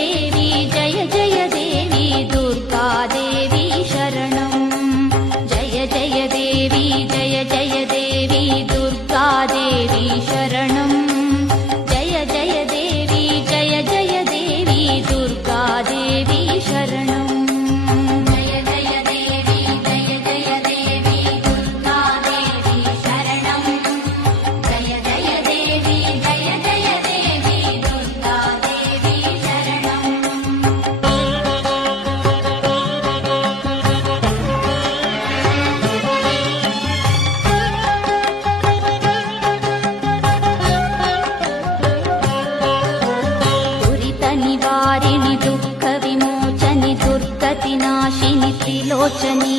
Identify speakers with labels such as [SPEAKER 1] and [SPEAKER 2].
[SPEAKER 1] தேவி వినాశిని త్రిలోచని